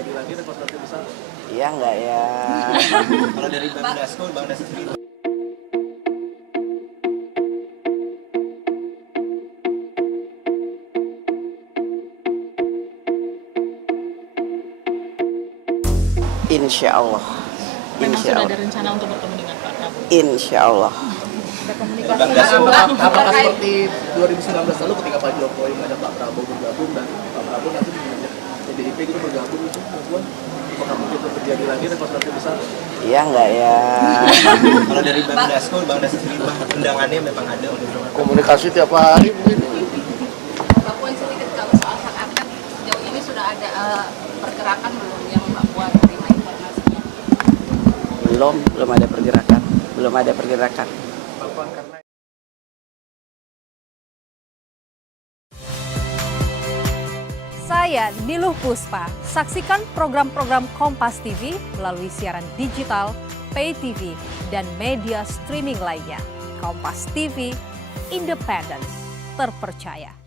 Lagi-lagi ada konstruksi besar. Iya nggak ya? Kalau dari Bang Dasko sendiri. Insya Allah. Memang Insya sudah Allah. ada rencana untuk bertemu dengan Pak Prabowo. Insya Allah. Ada Bang komunikasi. Dasko, apakah seperti 2019 lalu ketika Pak Jokowi mengajak Pak Prabowo bergabung dan Pak Prabowo nanti mengajak PDIP gitu bergabung itu, Puan? Apakah mungkin itu terjadi lagi ada konstruksi besar? Iya nggak ya? Kalau dari Bang Dasko sendiri, undangannya memang ada untuk Komunikasi tiap hari mungkin. Mbak Puan sedikit kalau soal hak angket sejauh ini sudah ada pergerakan belum yang Mbak Puan terima informasinya? Belum ada pergerakan. Belum ada pergerakan. Pak Puan karena Saya Niluh Puspa. Saksikan program-program Kompas TV melalui siaran digital, pay TV, dan media streaming lainnya. Kompas TV, independen, terpercaya.